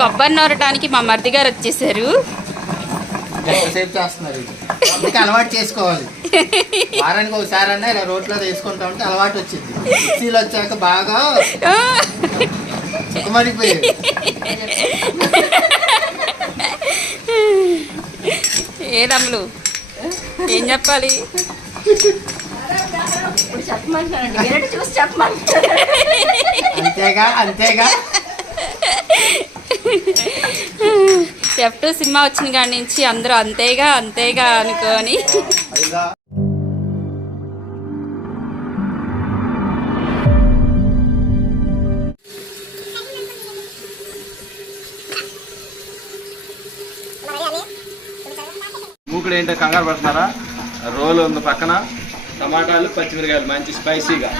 కొబ్బరి నూరటానికి మా మరిది గారు వచ్చేసారు. అలవాటు చేసుకోవాలి. వారానికి ఒకసారి అన్నా ఇలా రోట్లో వేసుకుంటా ఉంటే అలవాటు వచ్చింది. మిక్సీలు వచ్చాక బాగా చిక్కుమడిపోయింది. ఏదమ్ములు ఏం చెప్పాలి? అంతేగా అంతేగా. F2 సినిమా వచ్చిన కాడి నుంచి అందరూ అంతేగా అంతేగా అనుకోని మూకుడు ఏంటో కంగారు పడుతున్నారా? రోల్ ఉంది పక్కన, టమాటాలు పచ్చిమిరకాయలు మంచి స్పైసీగా.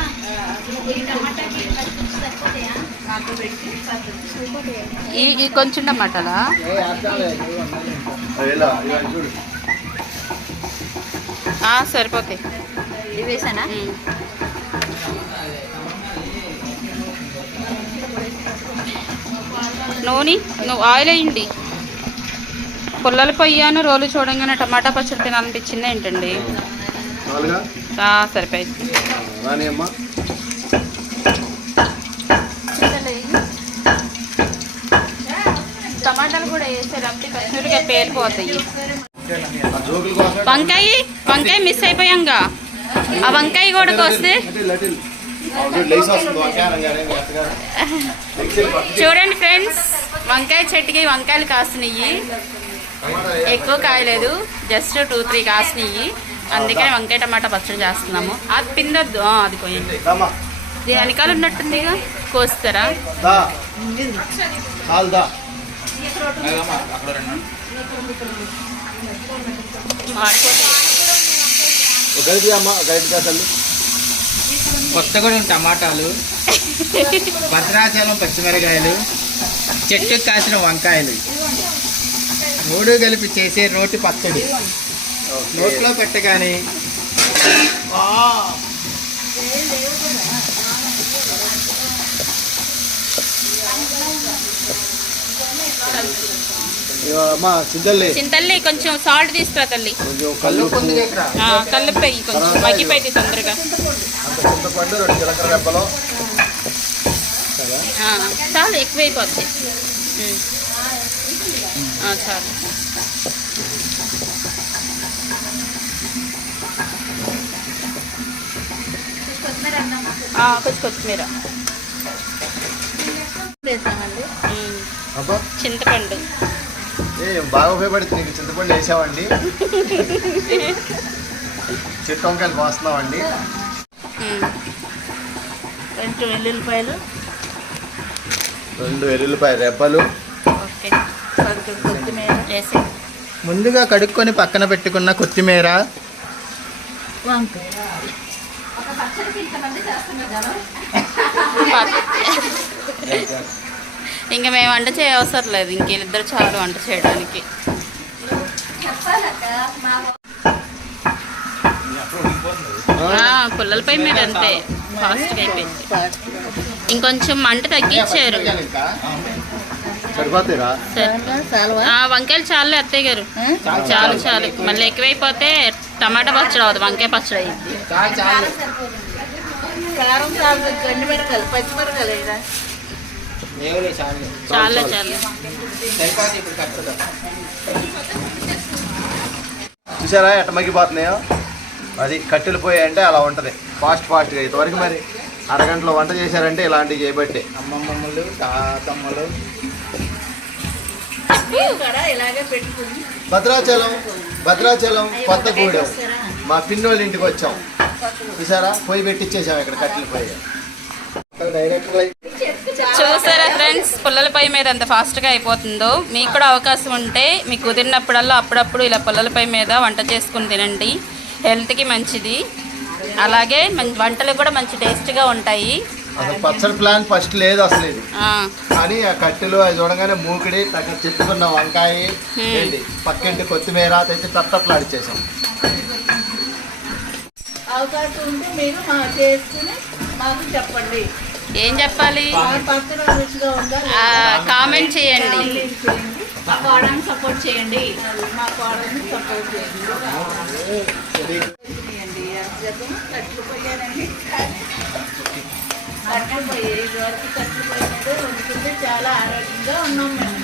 ఈ కొంచెం టమాటాలా సరిపోతాయి. ఇవి వేసానా? నూనె ఆయిల్ వేయండి. పుల్లల పొయ్యాను రోలు చూడంగానే టమాటా పచ్చడి తినాలనిపించింది ఏంటండి? సరిపోయింది. టమాటాలు కూడా వేసారు అంటే పచ్చిమిరకాయ పేలిపోతాయి. వంకాయ మిస్ అయిపోయాంగా. ఆ వంకాయ కూడా కోస్తే చూడండి ఫ్రెండ్స్, వంకాయ చెట్టుకి వంకాయలు కాసినాయి. ఎక్కువ కాయలేదు, జస్ట్ 2-3 కాసినాయి. అందుకని వంకాయ టమాటా పచ్చడి చేస్తున్నాము. అది పిందొద్దు, అది పోయింది. దీని వెనకాల ఉన్నట్టుంది, కోస్తారా? కొత్తగూడెం టమాటాలు, భద్రాచలం పచ్చిమిరకాయలు, చెట్టు కాసిన వంకాయలు 3 కలిపి చేసే రోటి పచ్చడి. నోట్లో పెట్టగానే చింతల్లి కొంచెం సాల్ట్ తీసుకురా తల్లి. కల్లుపై కొంచెం మగ్గిపోయింది తొందరగా. చాలు, ఎక్కువైపోద్ది. చాలు. కొంచెం కొత్తిమీర, చింతపండు బాగా ఉపయోగపడుతుంది. నీకు చింతపండు వేసామండి. చెట్టు వంకాయలు కోస్తున్నామండి. 2 వెల్లుల్లిపాయలు, 2 వెల్లుల్లిపాయ రెబ్బలు. కొత్తిమీర వేసి ముందుగా కడుక్కొని పక్కన పెట్టుకున్న కొత్తిమీర, ఇంకా మేము వంట చేయవసరం లేదు. ఇంక వీళ్ళిద్దరు చాలు వంట చేయడానికి. పుల్లలపై మీద అంతే ఫాస్ట్గా అయిపోయింది. ఇంకొంచెం మంట తగ్గించారు. వంకాయలు చాలు అత్తయ్య గారు, చాలు చాలు. మళ్ళీ ఎక్కువైపోతే టమాటా పచ్చడి అవుతుంది, వంకాయ పచ్చడి అయింది. చాలా చాలా చూసారా ఎట్ట మగ్గిపోతున్నాయో? అది కట్టెలు పోయాయంటే అలా ఉంటుంది, ఫాస్ట్గా. ఇంతవరకు మరి అరగంటలో వంట చేశారంటే ఇలాంటివి చేయబట్టే. అమ్మమ్మలు, తాతమ్మలు. భద్రాచలం కొత్తగూడెం మా పిన్నోళ్ళ ఇంటికి వచ్చాం. చూసారా, పొయ్యి పెట్టించేసాం ఇక్కడ కట్టెలు పొయ్యి. చూసారా ఫ్రెండ్స్, పుల్లల పొయ్యి మీద ఎంత ఫాస్ట్గా అయిపోతుందో. మీకు కూడా అవకాశం ఉంటే మీకు కుదిరినప్పుడల్లా అప్పుడప్పుడు ఇలా పుల్లల పొయ్యి మీద వంట చేసుకుని తినండి. హెల్త్కి మంచిది, అలాగే వంటలు కూడా మంచి టేస్ట్గా ఉంటాయి. అసలు పచ్చడి ప్లాన్ ఫస్ట్ లేదు అసలు ఇది, కానీ ఆ కట్టెలు అది చూడగానే మూకిడి తగ్గ చెప్పుకున్న వంకాయ ఏంటి పక్కింటి కొత్తిమీర తెచ్చి తట్టట్లాడిచ్చేసాం. అవకాశం ఉంటే మీరు చేసుకుని మాకు చెప్పండి. ఏం చెప్పాలి? పచ్చడి రుచిగా ఉందా? చేయండి. మా కోడని సపోర్ట్ చేయండి. మా కోడని సపోర్ట్ చేయండి. కట్లు పోయానండి. కట్లు పోయి ఇదివరకు కట్లు పోయినది వండుకుంటే చాలా ఆరోగ్యంగా ఉన్నాం మేము.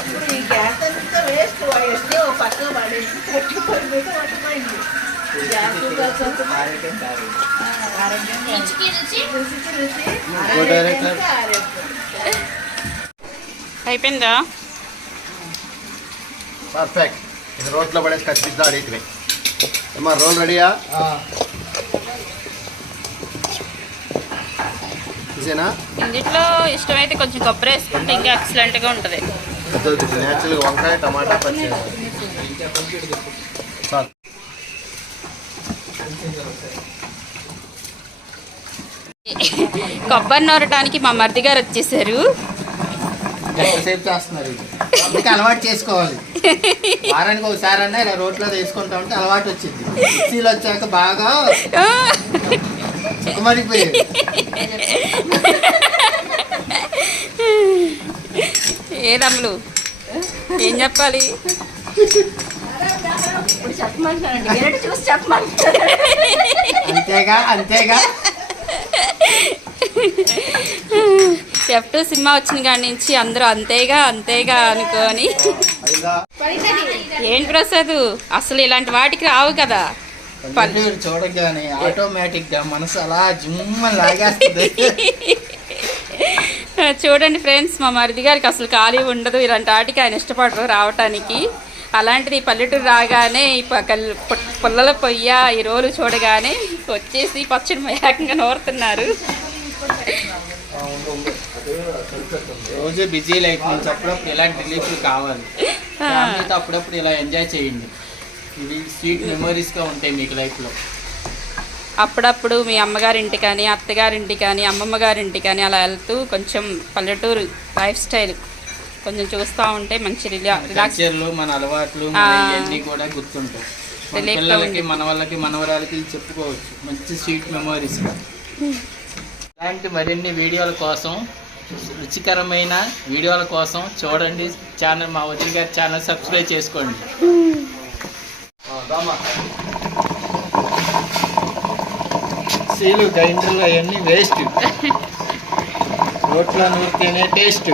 ఇప్పుడు ఈ గ్యాస్ అంతా వేస్ట్ ఓ పక్క పడేసి కట్లు పొయ్యి మీద వండిపోయింది. గ్యాస్ ఆరోగ్యంగా రుచికి రుచి ఆరోగ్యం. అయిపోయిందా? పర్ఫెక్ట్. ఇది రోట్లో పడేసి కట్టిద్దాం అడిగితే ఏమా రోల్ రెడీయా? చూసేనా? ఇందులో ఇష్టమైతే కొంచెం కొబ్బరి వేసుకుంటే ఇంకా ఎక్సలెంట్గా ఉంటుంది. నేచురల్గా వంకాయ టమాటా పచ్చి కొబ్బరి నూరటానికి మా మరిది గారు వచ్చేసారు. సేపు చేస్తున్నారు ఇది. అందుకే అలవాటు చేసుకోవాలి. వారానికి ఒకసారి అన్నా ఇలా రోట్లో వేసుకుంటా ఉంటే అలవాటు వచ్చింది. మిక్సీలో వచ్చాక బాగా సుఖమరిపోయేది. ఏదమ్ములు ఏం చెప్పాలి? ఇప్పుడు చెప్పమంటానండి. గెరటి చూసి చెప్పమంటారు. అంతేగా అంతేగా. F2 సినిమా వచ్చిన కాడి నుంచి అందరూ అంతేగా అంతేగా అనుకోని. ఏంటి ప్రసాద్, అసలు ఇలాంటి వాటికి రావు కదా. పల్లెటూరు చూడగానే ఆటోమేటిక్ గా మనసు అలా జుమ్మని లాగేస్తుంది. చూడండి ఫ్రెండ్స్, మా మరిది గారికి అసలు ఖాళీ ఉండదు. ఇలాంటి వాటికి ఆయన ఇష్టపడరు రావటానికి. అలాంటిది పల్లెటూరు రాగానే ఈ పుల్లల పొయ్య ఈ రోలు చూడగానే వచ్చేసి పచ్చడి ఏకంగా నూరుతున్నారు. రోజు బిజీ లైఫ్ నుంచి అప్పుడప్పుడు ఇలాంటి రిలీఫ్లు కావాలి. ఫ్యామిలీతో అప్పుడప్పుడు ఇలా ఎంజాయ్ చేయండి. ఇవి స్వీట్ మెమరీస్గా ఉంటాయి మీకు లైఫ్లో. అప్పుడప్పుడు మీ అమ్మగారింటి కానీ అత్తగారింటి కానీ అమ్మమ్మ గారింటి కానీ అలా వెళ్తూ కొంచెం పల్లెటూరు లైఫ్ స్టైల్ కొంచెం చూస్తూ ఉంటే మంచి కల్చర్లు మన అలవాట్లు ఇవన్నీ కూడా గుర్తుంటాయి. పిల్లలకి మన వాళ్ళకి మనవరాలకి చెప్పుకోవచ్చు. మంచి స్వీట్ మెమరీస్. ఇలాంటి మరిన్ని వీడియోల కోసం, రుచికరమైన వీడియోల కోసం చూడండి ఛానల్. మా వదిలి గారి ఛానల్ సబ్స్క్రైబ్ చేసుకోండి. సీలు గ్రైండర్లు అవన్నీ వేస్ట్. రోట్లో నూరితేనే టేస్ట్.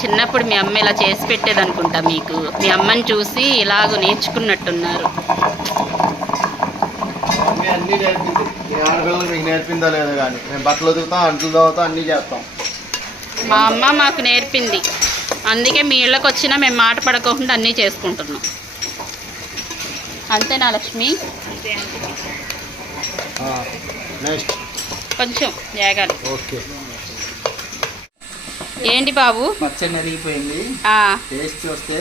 చిన్నప్పుడు మీ అమ్మ ఇలా చేసి పెట్టేది అనుకుంటా మీకు. మీ అమ్మని చూసి ఇలాగ నేర్చుకున్నట్టున్నారు. అన్నీ నేర్పింది. మీ ఆడపిల్లలు మీకు నేర్పిందో లేదో కానీ మేము బట్టలు ఉతుకుతాం, అంట్లు తవ్వుతాం, అన్నీ చేస్తాం. మా అమ్మ మాకు నేర్పింది. అందుకే మీ ఇళ్ళకి వచ్చినా మేము మాట పడకోకుండా అన్నీ చేసుకుంటున్నాం. అంతేనా లక్ష్మి? నెక్స్ట్ కొంచెం జాగాలి. ఓకే. ఏంటి బాబు? పచ్చడి నలిగిపోయింది. టేస్ట్ చూస్తే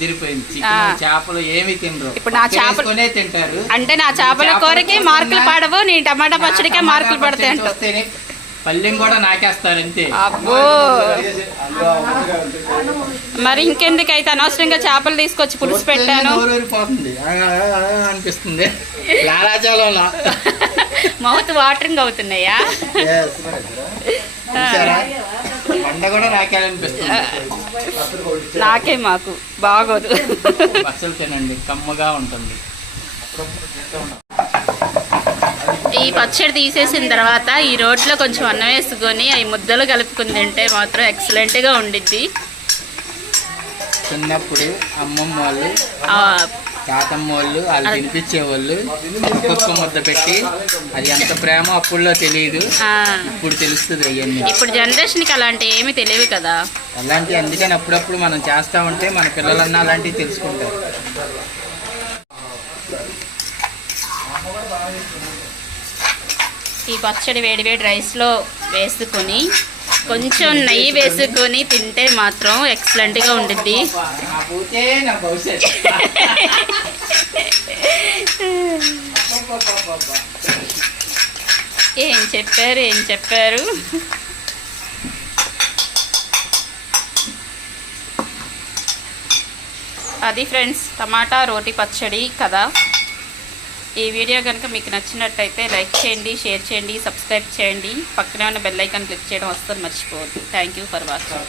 తిరిగిపోయింది. చికెన్ చేపలు ఏమి తినరు. ఇప్పుడు నా చేపలనే తింటారు. అంటే నా చేపల కూరకి మార్కులు పడవు, నీ టమాటా పచ్చడికే మార్కులు పడతాయి. పల్లెం కూడా నాకేస్తారు అంతే. అబ్బో, మరి ఇంకెందుకైతే అనవసరంగా చేపలు తీసుకొచ్చి పులుసు పెట్టాను. అనిపిస్తుంది లాలాజలంలో. మౌత్ వాటరింగ్ అవుతున్నాయా? పండ కూడా నాకేయాలనిపిస్తుంది. నాకే మాకు బాగోదు. పచ్చలు తినండి, కమ్మగా ఉంటుంది. ఈ పచ్చడి తీసేసిన తర్వాత ఈ రోట్లో కొంచెం అన్నం వేసుకొని అవి ముద్దలు కలుపుకుని తింటే మాత్రం ఎక్సలెంట్గా ఉండిద్ది. చిన్నప్పుడు అమ్మమ్మ వాళ్ళు, తాతమ్మ వాళ్ళు తినిపించేవాళ్ళు. ఒక్కొక్క ముద్ద పెట్టి అది ఎంత ప్రేమ అప్పుడులో తెలియదు, ఇప్పుడు తెలుస్తుంది. అవన్నీ ఇప్పుడు జనరేషన్కి అలాంటి ఏమీ తెలియదు కదా. అలాంటివి అందుకని అప్పుడప్పుడు మనం చేస్తూ ఉంటే మన పిల్లలన్నా అలాంటివి తెలుసుకుంటారు. ఈ పచ్చడి వేడివేడి రైస్లో వేసుకొని కొంచెం నెయ్యి వేసుకొని తింటే మాత్రం ఎక్సలెంట్గా ఉండిద్ది. ఏం చెప్పారు. అది ఫ్రెండ్స్, టమాటా రోటి పచ్చడి కదా. ఈ వీడియో కనుక మీకు నచ్చినట్టయితే లైక్ చేయండి, షేర్ చేయండి, సబ్స్క్రైబ్ చేయండి. పక్కనే ఉన్న బెల్ ఐకాన్ క్లిక్ చేయడం వస్తుంది మర్చిపోవద్దు. Thank you for watching.